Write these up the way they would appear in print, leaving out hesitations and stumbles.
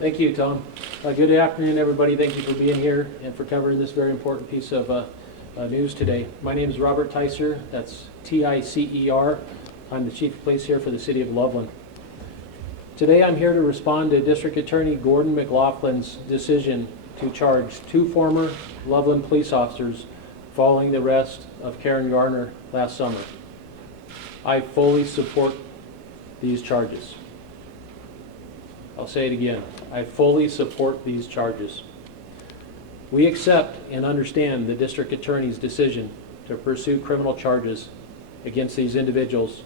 Thank you, Tom. Good afternoon, everybody. Thank you for being here and for covering this very important piece of news today. My name is Robert Ticer. That's T-I-C-E-R. I'm the Chief of Police here for the City of Loveland. Today I'm here to respond to District Attorney Gordon McLaughlin's decision to charge 2 former Loveland police officers following the arrest of Karen Garner last summer. I fully support these charges. I'll say it again. I fully support these charges. We accept and understand the District Attorney's decision to pursue criminal charges against these individuals,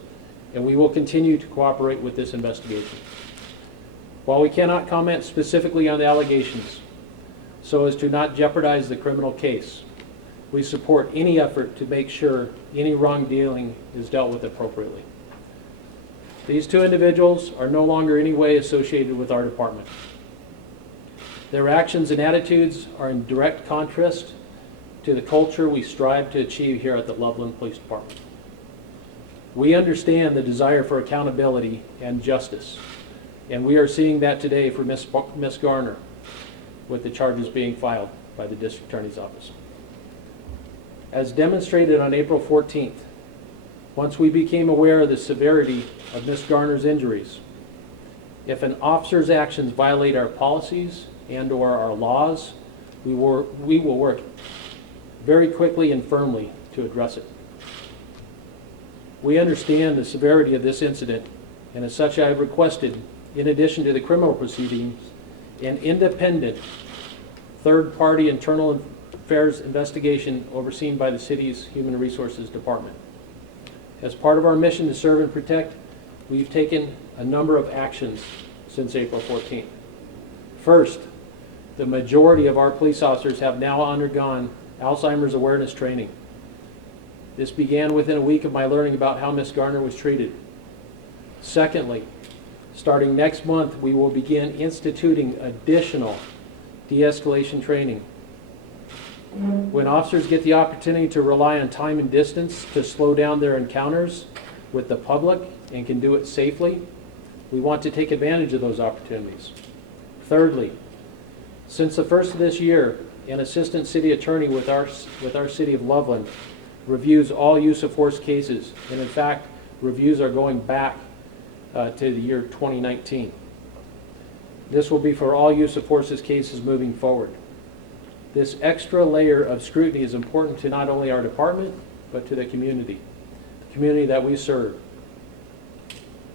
and we will continue to cooperate with this investigation. While we cannot comment specifically on the allegations so as to not jeopardize the criminal case, we support any effort to make sure any wrongdoing is dealt with appropriately. These 2 individuals are no longer in any way associated with our department. Their actions and attitudes are in direct contrast to the culture we strive to achieve here at the Loveland Police Department. We understand the desire for accountability and justice, and we are seeing that today for Ms. Garner with the charges being filed by the District Attorney's Office. As demonstrated on April 14th, once we became aware of the severity of Ms. Garner's injuries, if an officer's actions violate our policies and/or our laws, we will work very quickly and firmly to address it. We understand the severity of this incident, and as such I have requested, in addition to the criminal proceedings, an independent third-party internal affairs investigation overseen by the city's Human Resources Department. As part of our mission to serve and protect, we've taken a number of actions since April 14th. First, the majority of our police officers have now undergone Alzheimer's awareness training. This began within a week of my learning about how Ms. Garner was treated. Secondly, starting next month, we will begin instituting additional de-escalation training. When officers get the opportunity to rely on time and distance to slow down their encounters with the public and can do it safely, we want to take advantage of those opportunities. Thirdly, since the first of this year, an assistant city attorney with our city of Loveland reviews all use of force cases, and in fact, reviews are going back to the year 2019. This will be for all use of forces cases moving forward. This extra layer of scrutiny is important to not only our department, but to the community that we serve,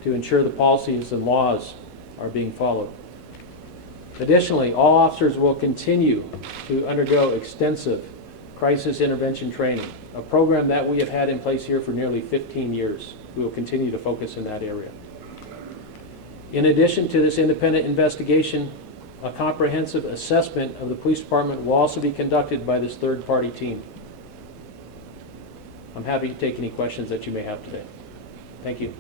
to ensure the policies and laws are being followed. Additionally, all officers will continue to undergo extensive crisis intervention training, a program that we have had in place here for nearly 15 years. We will continue to focus in that area. In addition to this independent investigation, a comprehensive assessment of the police department will also be conducted by this third-party team. I'm happy to take any questions that you may have today. Thank you.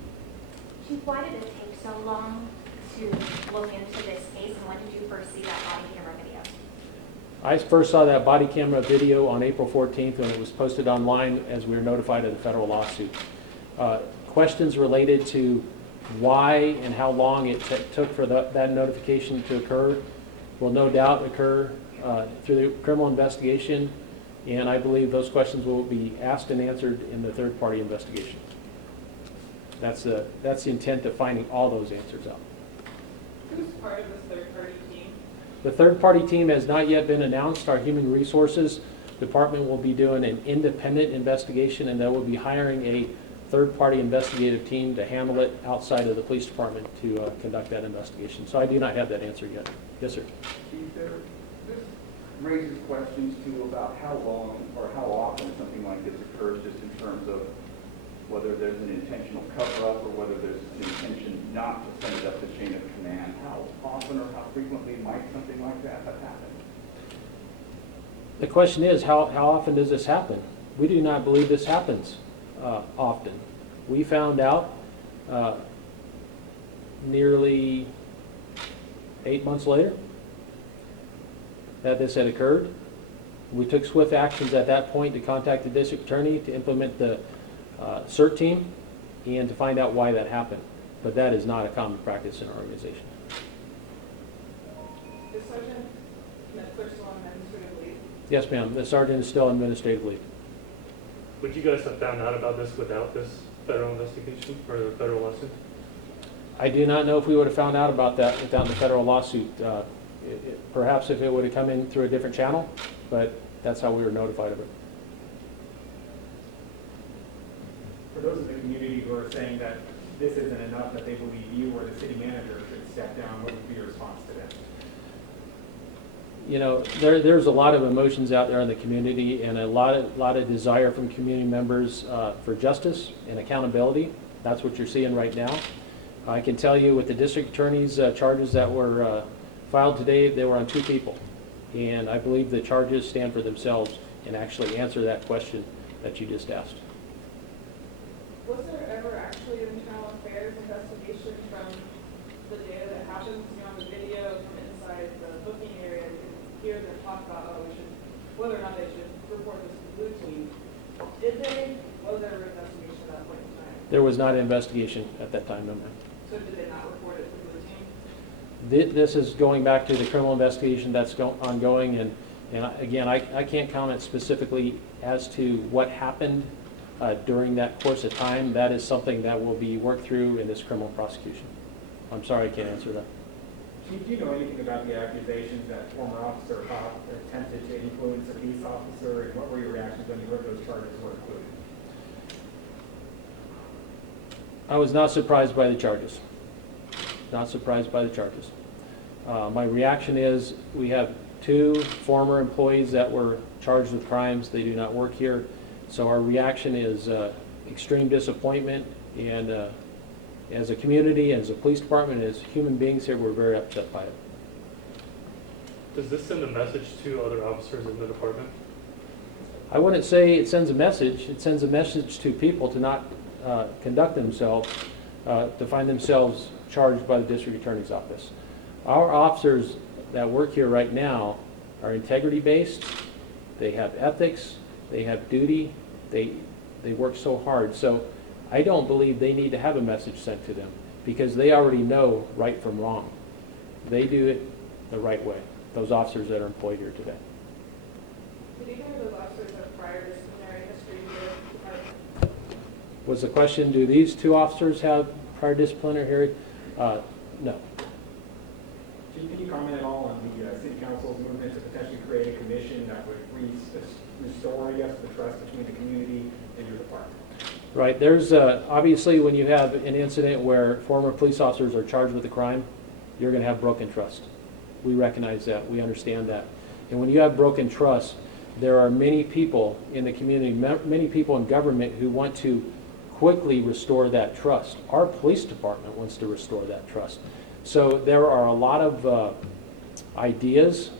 Chief, why did it take so long to look into this case, and when did you first see that body camera video? I first saw that body camera video on April 14th when it was posted online as we were notified of the federal lawsuit. Questions related to why and how long it took for that notification to occur will no doubt occur through the criminal investigation, and I believe those questions will be asked and answered in the third-party investigation. That's the intent of finding all those answers out. Who's part of this third-party team? The third-party team has not yet been announced. Our Human Resources Department will be doing an independent investigation, and they will be hiring a third-party investigative team to handle it outside of the police department to conduct that investigation. So I do not have that answer yet. Yes, sir. Chief, this raises questions too about how long or how often something like this occurs, just in terms of whether there's an intentional cover-up or whether there's an intention not to send it up the chain of command. How often or how frequently might something like that have happened? The question is, how often does this happen? We do not believe this happens often. We found out nearly 8 months later that this had occurred. We took swift actions at that point to contact the district attorney to implement the CERT team and to find out why that happened. But that is not a common practice in our organization. sergeant, and that clerk's still on administrative leave. Yes, ma'am. The sergeant is still administratively. Would you guys have found out about this without this federal investigation or the federal lawsuit? I do not know if we would have found out about that without the federal lawsuit. Perhaps if it would have come in through a different channel, but that's how we were notified of it. For those in the community who are saying that this isn't enough, that they believe you or the city manager should step down, what would be your response to that? You know, there's a lot of emotions out there in the community and a lot of desire from community members for justice and accountability. That's what you're seeing right now. I can tell you with the district attorney's charges that were filed today, they were on 2 people. And I believe the charges stand for themselves and actually answer that question that you just asked. Was there ever actually an internal affairs investigation from the data that happens, on the video from inside the booking area? You can hear them talk about, whether or not they should report this to the blue team. Did they? Was there an investigation at that point in time? There was not an investigation at that time, no ma'am. So did they not report it to the blue team? This is going back to the criminal investigation that's ongoing, and again, I can't comment specifically as to what happened during that course of time. That is something that will be worked through in this criminal prosecution. I'm sorry I can't answer that. Chief, do you know anything about the accusations that former Officer Hoff attempted to influence a peace officer, and what were your reactions when you heard those charges were included? I was not surprised by the charges. Not surprised by the charges. My reaction is we have 2 former employees that were charged with crimes. They do not work here. So our reaction is extreme disappointment, and as a community, as a police department, as human beings here, we're very upset by it. Does this send a message to other officers in the department? I wouldn't say it sends a message. It sends a message to people to not conduct themselves, to find themselves charged by the district attorney's office. Our officers that work here right now are integrity-based. They have ethics. They have duty. They work so hard. So I don't believe they need to have a message sent to them because they already know right from wrong. They do it the right way, those officers that are employed here today. Did either of those officers have prior disciplinary history with the department? Was the question, do these 2 officers have prior disciplinary hearing? No. Chief, can you comment at all on the city council's movement to potentially create a commission that would restore, I guess, the trust between the community and your department? Right. There's obviously when you have an incident where former police officers are charged with a crime, you're going to have broken trust. We recognize that. We understand that. And when you have broken trust, there are many people in the community, many people in government who want to quickly restore that trust. Our police department wants to restore that trust. So there are a lot of ideas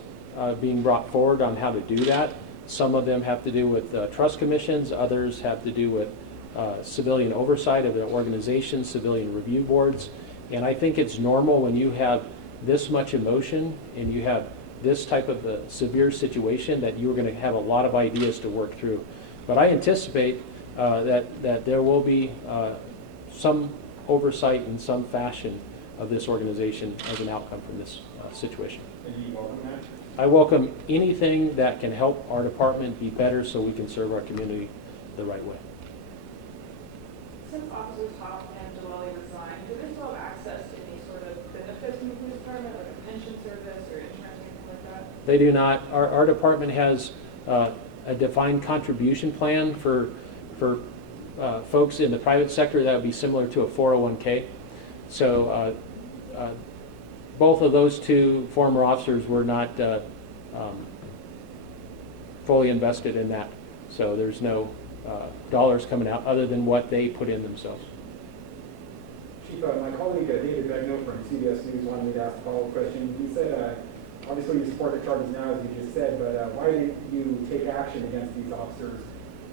being brought forward on how to do that. Some of them have to do with trust commissions. Others have to do with civilian oversight of the organization, civilian review boards. And I think it's normal when you have this much emotion and you have this type of a severe situation that you're going to have a lot of ideas to work through. But I anticipate that there will be some oversight in some fashion of this organization as an outcome from this situation. And do you welcome that? I welcome anything that can help our department be better so we can serve our community the right way. Since Officers Hoff and Dwelly resigned, do they still have access to any sort of benefits in the police department, like a pension service or insurance, anything like that? They do not. Our department has a defined contribution plan for folks in the private sector that would be similar to a 401k. So both of those 2 former officers were not fully invested in that. So there's no dollars coming out other than what they put in themselves. Chief, my colleague David Begno from CBS News wanted me to ask a follow-up question. He said, obviously you support the charges now, as you just said, but why didn't you take action against these officers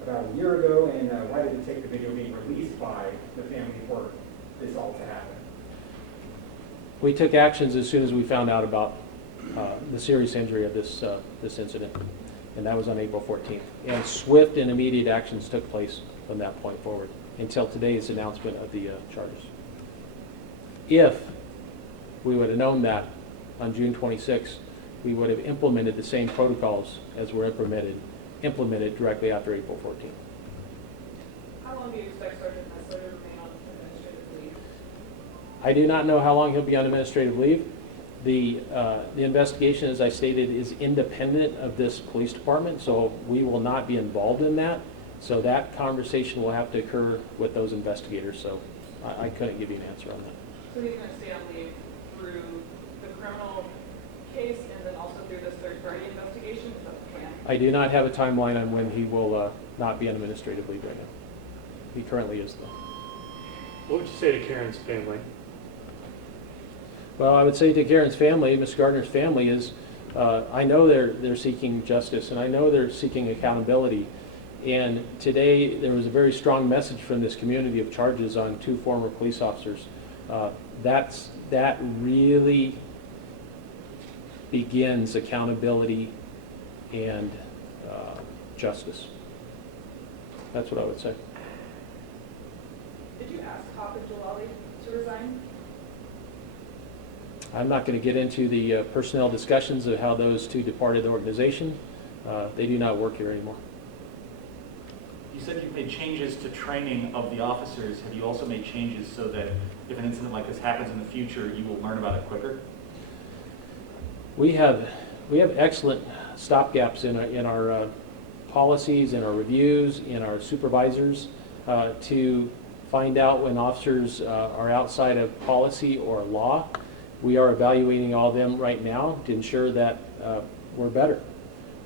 about a year ago, and why did it take the video being released by the family for this all to happen? We took actions as soon as we found out about the serious injury of this incident, and that was on April 14th. And swift and immediate actions took place from that point forward until today's announcement of the charges. If we would have known that on June 26th, we would have implemented the same protocols as were implemented directly after April 14th. How long do you expect Sergeant Hessler to remain on administrative leave? I do not know how long he'll be on administrative leave. The investigation, as I stated, is independent of this police department, so we will not be involved in that. So that conversation will have to occur with those investigators, so I couldn't give you an answer on that. So he's going to stay on leave through the criminal case and then also through this third-party investigation? Is that the plan? I do not have a timeline on when he will not be on administrative leave right now. He currently is, though. What would you say to Karen's family? Well, I would say to Karen's family, Ms. Gardner's family is, I know they're seeking justice, and I know they're seeking accountability. And today, there was a very strong message from this community of charges on 2 former police officers. That really begins accountability and justice. That's what I would say. Did you ask Hop and Jalali to resign? I'm not going to get into the personnel discussions of how those 2 departed the organization. They do not work here anymore. You said you've made changes to training of the officers. Have you also made changes so that if an incident like this happens in the future, you will learn about it quicker? We have excellent stopgaps in our policies, in our reviews, in our supervisors to find out when officers are outside of policy or law. We are evaluating all of them right now to ensure that we're better,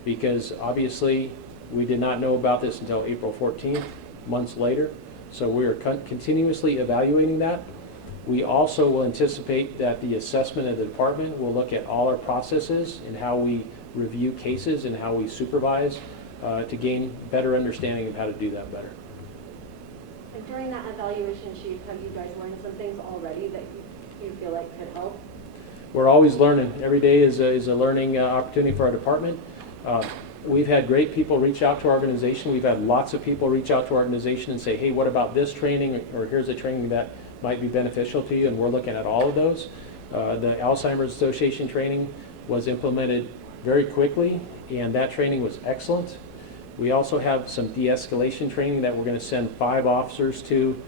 because obviously we did not know about this until April 14th, months later. So we are continuously evaluating that. We also will anticipate that the assessment of the department will look at all our processes and how we review cases and how we supervise to gain better understanding of how to do that better. And during that evaluation, Chief, have you guys learned some things already that you feel like could help? We're always learning. Every day is a learning opportunity for our department. We've had great people reach out to our organization. We've had lots of people reach out to our organization and say, hey, what about this training? Or here's a training that might be beneficial to you, and we're looking at all of those. The Alzheimer's Association training was implemented very quickly, and that training was excellent. We also have some de-escalation training that we're going to send 5 officers to,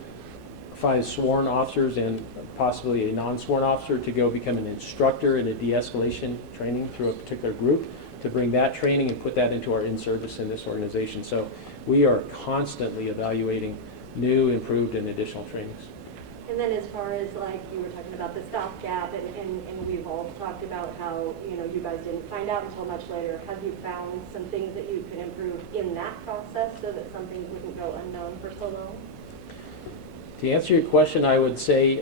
5 sworn officers and possibly a non-sworn officer to go become an instructor in a de-escalation training through a particular group, to bring that training and put that into our in-service in this organization. So we are constantly evaluating new, improved, and additional trainings. And then as far as like you were talking about the stopgap and we've all talked about how, you guys didn't find out until much later, have you found some things that you could improve in that process so that some things wouldn't go unknown for so long? To answer your question, I would say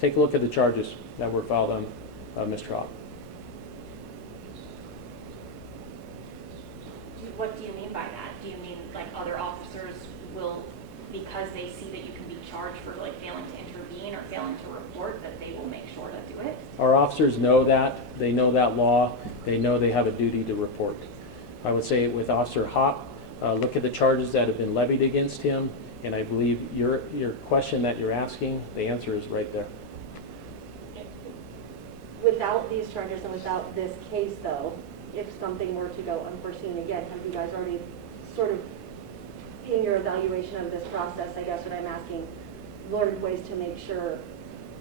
take a look at the charges that were filed on Mr. Hop. What do you mean by that? Do you mean like other officers will, because they see that you can be charged for like failing to intervene or failing to report, that they will make sure to do it? Our officers know that. They know that law. They know they have a duty to report. I would say with Officer Hop, look at the charges that have been levied against him, and I believe your question that you're asking, the answer is right there. Without these charges and without this case, though, if something were to go unforeseen again, have you guys already sort of, in your evaluation of this process, I guess what I'm asking, learned ways to make sure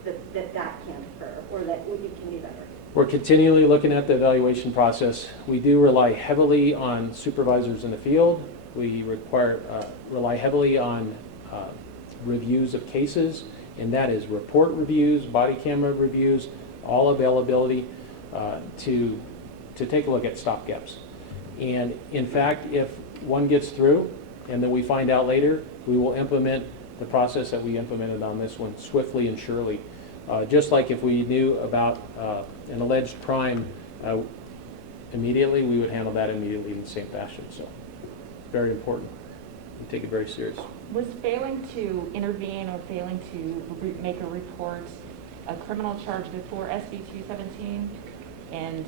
that can't occur or that it can be better? We're continually looking at the evaluation process. We do rely heavily on supervisors in the field. We rely heavily on reviews of cases, and that is report reviews, body camera reviews, all availability to take a look at stopgaps. And in fact, if one gets through and then we find out later, we will implement the process that we implemented on this one swiftly and surely. Just like if we knew about an alleged crime immediately, we would handle that immediately in the same fashion. So very important. We take it very serious. Was failing to intervene or failing to make a report a criminal charge before SB 217? And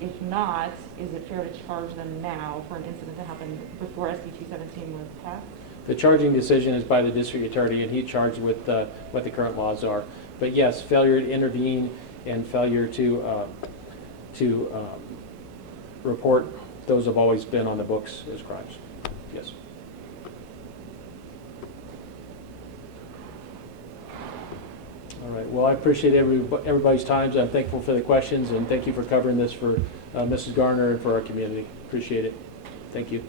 if not, is it fair to charge them now for an incident that happened before SB 217 was passed? The charging decision is by the district attorney, and he charged with what the current laws are. But yes, failure to intervene and failure to to report, those have always been on the books as crimes. Yes. All right, well, I appreciate everybody's time. I'm thankful for the questions, and thank you for covering this for Mrs. Garner and for our community. Appreciate it. Thank you.